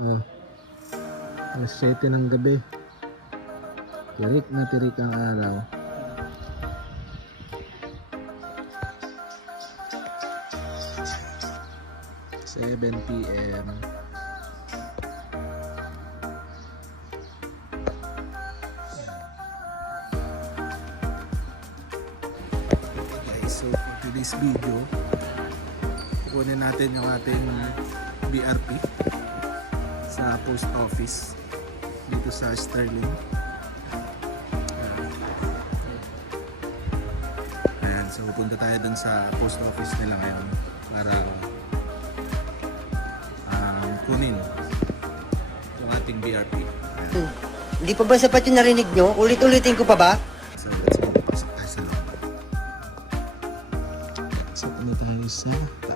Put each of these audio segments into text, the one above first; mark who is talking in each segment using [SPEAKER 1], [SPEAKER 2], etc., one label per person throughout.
[SPEAKER 1] Ah. Alas 7 ng gabi. Tirik na tirik ang araw. Seven PM. so for today's video, kukunin natin yung ating BRP sa post office dito sa Sterling. Ayan, so pupunta tayo dun sa post office nila ngayon para um, kunin yung ating BRP. Ayan.
[SPEAKER 2] Hindi pa ba sapat yung narinig nyo? Ulit-ulitin ko pa ba?
[SPEAKER 1] So let's go. Pasok tayo sa loob. So na tayo sa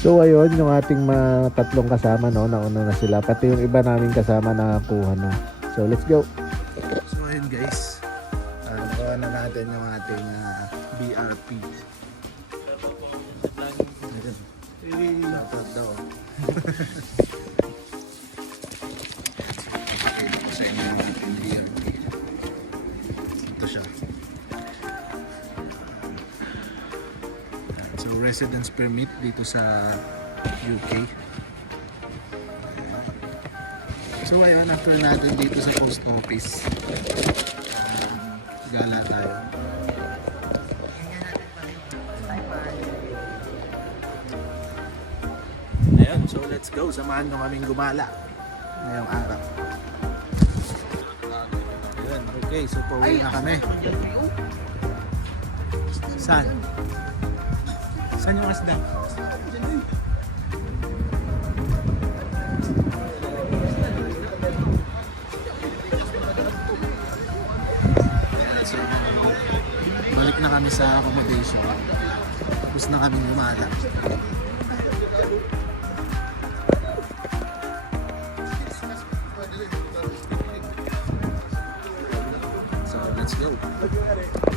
[SPEAKER 1] So ayun, yung ating mga tatlong kasama no, nauna na sila. Pati yung iba naming kasama nakakuha na. So let's go. So ayun guys, uh, nakuha na natin yung ating ah, BRP. Dapat daw. So residence permit dito sa UK. So ayun, after natin dito sa post office. Um, gala tayo. Ayun, so let's go. Samahan nyo kaming gumala ngayong araw. Ayun, okay. So pauwi na kami. Saan? Saan yung asda? Balik na kami sa accommodation. Tapos na kami gumala. So let's go.